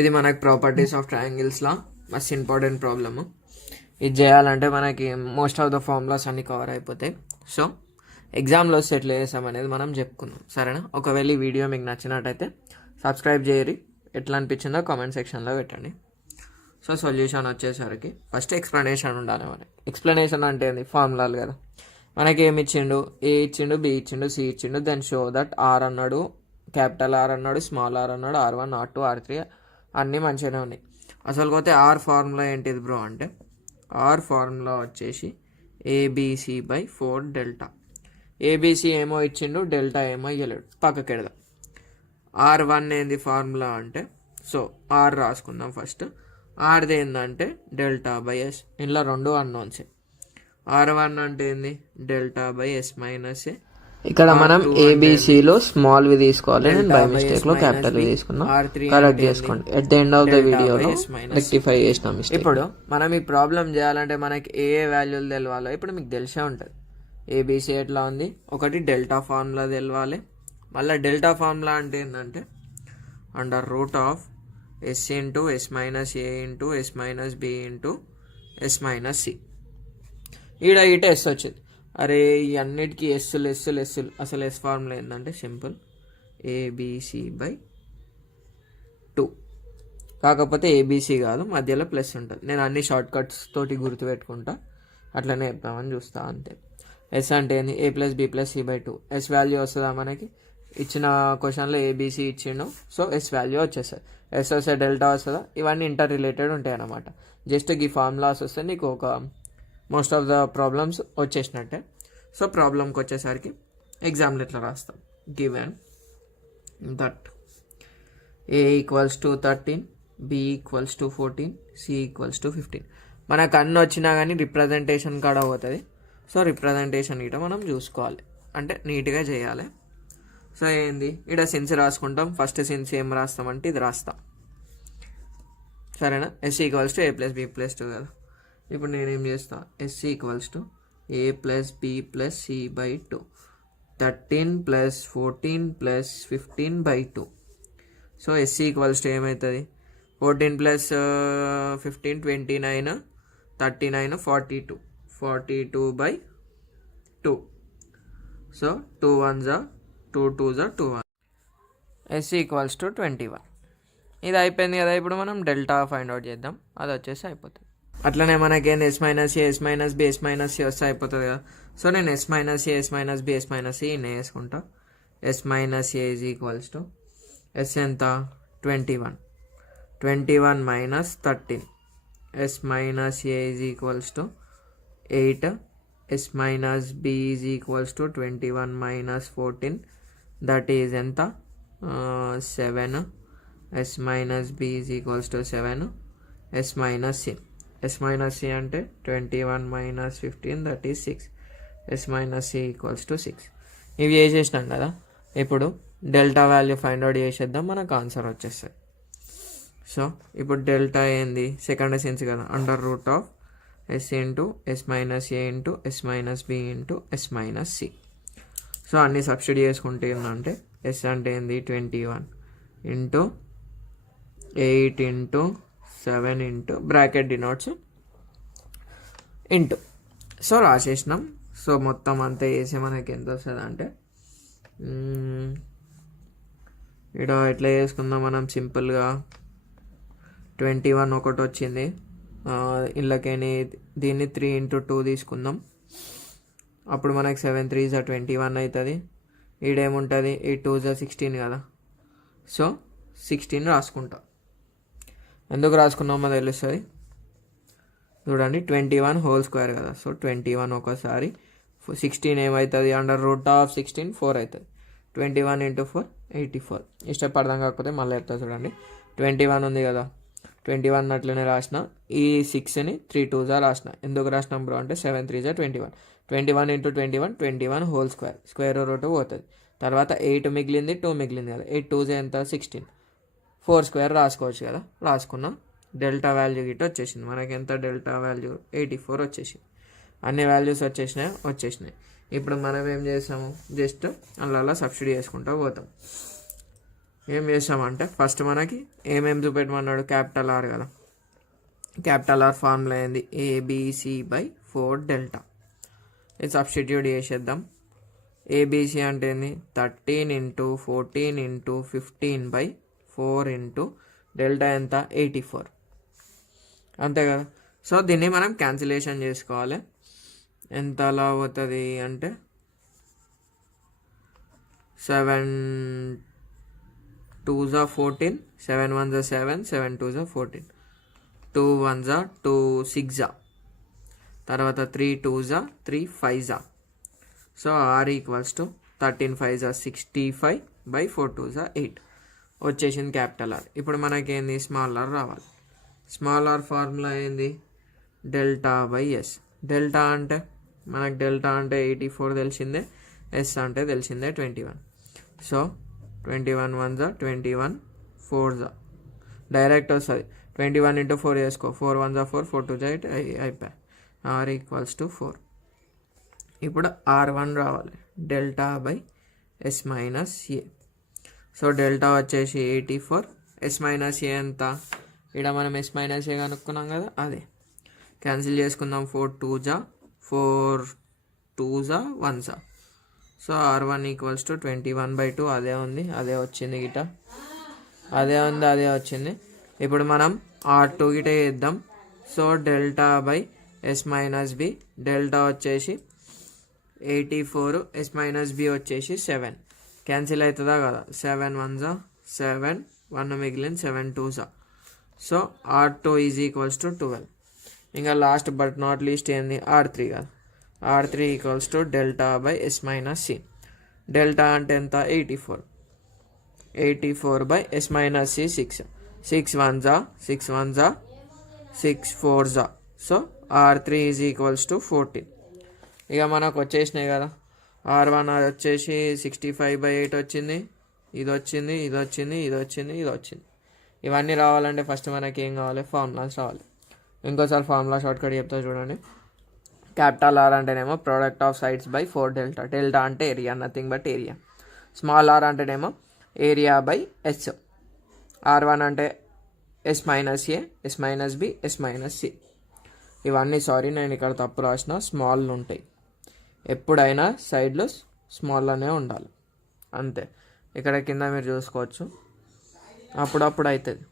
ఇది మనకి properties of ట్రయాంగిల్స్లో మస్ట్ ఇంపార్టెంట్ ప్రాబ్లము. ఇది చేయాలంటే మనకి మోస్ట్ ఆఫ్ ద ఫార్ములాస్ అన్నీ కవర్ అయిపోతాయి. సో ఎగ్జామ్లో వస్తే ఎట్లా చేస్తాం అనేది మనం చెప్పుకుందాం, సరేనా? ఒకవేళ ఈ వీడియో మీకు నచ్చినట్టయితే సబ్స్క్రైబ్ చేయరి, ఎట్లా అనిపించిందో కామెంట్ సెక్షన్లో పెట్టండి. సో సొల్యూషన్ వచ్చేసరికి ఫస్ట్ ఎక్స్ప్లెనేషన్ ఉండాలి. మనకి ఎక్స్ప్లెనేషన్ అంటే ఏంది? ఫార్ములాలు కదా. మనకి ఏమి ఇచ్చిండు? ఏ ఇచ్చిండు, బి ఇచ్చిండు, సి ఇచ్చిండు. దెన్ షో దట్ ఆర్ అన్నాడు, క్యాపిటల్ ఆర్ అన్నాడు, స్మాల్ ఆర్ అన్నాడు, R1 R2 R3 అన్నీ మంచిగానే ఉన్నాయి. అసలు పోతే ఆర్ ఫార్ములా ఏంటిది బ్రో అంటే, ఆర్ ఫార్ములా వచ్చేసి ABC/4 డెల్టా. ఏబీసీ ఏమో ఇచ్చిండు, డెల్టా ఏమో ఇవ్వలేడు. పక్కకి వెడదాం. R1 ఏంది ఫార్ములా అంటే, సో ఆర్ రాసుకుందాం ఫస్ట్. ఆర్ది ఏంటంటే డెల్టా బై ఎస్. ఇంట్లో రెండు అన్నోన్సే. R1 అంటే ఏంది? డెల్టా బై ఎస్ మైనస్ ఏ. ఇక్కడ మనం ఏబిసిలో స్మాల్ వి తీసుకోవాలి, నేను బై మిస్టేక్ లో క్యాపిటల్ తీసుకున్నా. కరెక్ట్ చేసుకోండి. At the end of the వీడియోలో రెక్టిఫై చేసినాం. ఇప్పుడు మనం ఈ ప్రాబ్లం చేయాలంటే మనకి ఏ వాల్యూలు తెలవాలో ఇప్పుడు మీకు తెలిసే ఉంటుంది. ఏబిసి ఎట్లా ఉంది? ఒకటి డెల్టా ఫార్ములా తెలవాలి. మళ్ళీ డెల్టా ఫార్ములా అంటే ఏంటంటే under root of s into s minus a into s minus b into s minus c. ఈడ ఇట ఎస్ వచ్చింది. అరే ఈ అన్నిటికీ ఎస్సులు ఎస్సులు ఎస్సులు. అసలు ఎస్ ఫార్ములా ఏంటంటే సింపుల్, ABC/2. కాకపోతే ఏబీసీ కాదు, మధ్యలో ప్లస్ ఉంటుంది. నేను అన్ని షార్ట్ కట్స్ తోటి గుర్తుపెట్టుకుంటా, అట్లనే చెప్తామని చూస్తా అంతే. ఎస్ అంటే ఏంది? A+B+C/2. ఎస్ వాల్యూ వస్తుందా మనకి? ఇచ్చిన క్వశ్చన్లో ఏబీసీ ఇచ్చిండు, సో ఎస్ వాల్యూ వచ్చేస్తుంది. ఎస్ వస్తే డెల్టా వస్తుందా? ఇవన్నీ ఇంటర్ రిలేటెడ్ ఉంటాయి అన్నమాట. జస్ట్ ఈ ఫార్ములాస్ వస్తే నీకు ఒక మోస్ట్ ఆఫ్ ద ప్రాబ్లమ్స్ వచ్చేసినట్టే. సో ప్రాబ్లంకి వచ్చేసరికి ఎగ్జామ్లో ఎట్లా రాస్తాం? Given that A = 13, B = 14, C = 15. మనకు అన్నీ వచ్చినా కానీ రిప్రజెంటేషన్ కాడ పోతుంది. సో రిప్రజెంటేషన్ ఇట మనం చూసుకోవాలి, అంటే నీట్గా చేయాలి. సో ఏంది? ఇక్కడ సిన్స్ రాసుకుంటాం. ఫస్ట్ సిన్స్ ఏం రాస్తామంటే ఇది రాస్తాం, సరేనా? S = A+B+2 కదా. ఇప్పుడు నేనేం చేస్తా? S = A+B+C/2. 13 + 14 + 15/2. సో S = ఏమవుతుంది? 14 + 15 29, 39 42, 42/2. So 2 1s 2 2s 2 1. S = 21. ఇది అయిపోయింది కదా. ఇప్పుడు మనం డెల్టా ఫైండ్ అవుట్ చేద్దాం. అది వచ్చేసి అయిపోతుంది. అట్లనే మనకేంది? S - A, S - B, S - C వస్తే అయిపోతుంది కదా. సో నేను S - A, S - B, S - C ఇన్నే వేసుకుంటా. S - A = S ఎంత? 21. 21 - 13. S - A = 8. S - B = 21 - 14. That is ఎంత? 7. S - B = 7. S - C. S - C అంటే 21 - 15, దట్ ఈజ్ 6. S - C = 6. ఇవి చేసేసినాం కదా. ఇప్పుడు డెల్టా వాల్యూ ఫైండ్ అవుట్ చేసేద్దాం, మనకు ఆన్సర్ వచ్చేస్తుంది. సో ఇప్పుడు డెల్టా ఏంది? సెకండ్ సెన్స్ కదా. Under root of S into S - A into S - B into S - C. So అన్ని సబ్స్టిట్యూట్ చేసుకుంటే ఏంటంటే S అంటే ఏంది? 21 into 8 into 7 into bracket denotes into. So రాసేసినాం. సో మొత్తం అంతా వేసి మనకి ఎంత వస్తుంది అంటే, ఇక్కడ ఎట్లా చేసుకుందాం మనం సింపుల్గా. 21 ఒకటి వచ్చింది. ఇళ్ళకేని దీన్ని 3 × 2 తీసుకుందాం. అప్పుడు మనకి 7 3s 21 అవుతుంది. ఈడేముంటుంది? 8 2s 16 కదా. సో 16 రాసుకుంటా. ఎందుకు రాసుకున్నామో తెలుస్తుంది చూడండి. 21 హోల్ స్క్వేర్ కదా. సో 21 ఒకసారి, 16 ఏమవుతుంది? అండర్ రూట్ ఆఫ్ 16 4 అవుతుంది. 21 × 4 84. ఇష్టం అర్థం కాకపోతే మళ్ళీ చెప్తా చూడండి. 21 ఉంది కదా, 21 అట్లనే రాసిన. ఈ 6ని 3 2s రాసిన. ఎందుకు రాసినాం బ్రో అంటే 7 3s 21. 21 × 21 21 whole square, square root పోతుంది. తర్వాత 8 మిగిలింది, 2 మిగిలింది కదా. 8 2s ఎంత? 16. 4 స్క్వేర్ రాసుకోవచ్చు కదా. రాసుకున్నాం. డెల్టా వాల్యూ గిట్ట వచ్చేసింది మనకి. ఎంత డెల్టా వాల్యూ? 84 వచ్చేసింది. అన్ని వాల్యూస్ వచ్చేసినాయి. ఇప్పుడు మనం ఏం చేసాము? జస్ట్ అలా సబ్స్టిట్యూట్ చేసుకుంటూ పోతాం. ఏం చేసామంటే ఫస్ట్ మనకి ఏమేమి చూపెట్టమన్నాడు, క్యాపిటల్ ఆర్ కదా. క్యాపిటల్ ఆర్ ఫార్ములా ఏంది, ABC/4 డెల్టా. ఇది సబ్స్టిట్యూట్ చేసేద్దాం. ABC అంటే ఏంది, 13 × 14 × 15/4 ఇంటూ డెల్టా ఎంత, 84. అంతే కదా. సో దీన్ని మనం క్యాన్సిలేషన్ చేసుకోవాలి. ఎంత అలా అవుతుంది అంటే 7 2s 14, 7 1s 7, 7 2s 14, 2 1s 2 6, తర్వాత 3 2s 3 5. So R equals to 13 5s 65/4 2s 8 వచ్చేసింది క్యాపిటల్ ఆర్. ఇప్పుడు మనకేంది, స్మాల్ ఆర్ రావాలి. స్మాల్ ఆర్ ఫార్ములా ఏంది, డెల్టా/S. డెల్టా అంటే మనకు 84 తెలిసిందే, S అంటే తెలిసిందే 21. సో 21 1s 21, 4s డైరెక్ట్ వస్తుంది. 21 × 4 చేసుకో, 4 1s 4, 4 2s 8 అయిపోయి. R equals to 4. ఇప్పుడు R1 రావాలి, డెల్టా/S - A. సో డెల్టా వచ్చేసి 84, S - A ఎంత, ఇక్కడ మనం S - A కనుక్కున్నాం కదా, అదే క్యాన్సిల్ చేసుకుందాం. 4 2s 4 2s 1s. So R1 equals to 21/2. అదే ఉంది, అదే వచ్చింది గిట, అదే ఉంది, అదే వచ్చింది. ఇప్పుడు మనం R2 గిట చేద్దాం. So డెల్టా/S - B. డెల్టా వచ్చేసి 84, S - B వచ్చేసి 7. క్యాన్సిల్ అవుతుందా కదా, 7 1s 7, 1 మిగిలిన 7 2s. So R2 is equals to 12. ఇంకా లాస్ట్ బట్ నాట్ లీస్ట్ ఏంది, R3 కదా. R3 ఈక్వల్స్ టు డెల్టా/S - C. డెల్టా అంటే ఎంత, 84, 84/S - C 6, 6 1s 6 1s 6 4s. So R3 is equals to 14. ఇక మనకు వచ్చేసినాయి కదా. R1 వచ్చేసి 65/8 వచ్చింది, ఇది వచ్చింది, ఇది వచ్చింది, ఇది వచ్చింది, ఇది వచ్చింది. ఇవన్నీ రావాలంటే ఫస్ట్ మనకి ఏం కావాలి, ఫార్ములాస్ రావాలి. ఇంకోసారి ఫార్ములా షార్ట్కట్ చెప్తా చూడండి. క్యాపిటల్ ఆర్ అంటేనేమో product of sides by 4 delta. Delta అంటే area, nothing but area. Small r అంటేనేమో ఏరియా/S. R1 అంటే S - A, S - B, S - C. ఇవన్నీ సారీ నేను ఇక్కడ తప్పు రాసిన, స్మాల్ ఉంటాయి. ఎప్పుడైనా సైడ్లో స్మాల్లోనే ఉండాలి, అంతే. ఇక్కడ కింద మీరు చూసుకోవచ్చు, అప్పుడప్పుడు అవుతుంది.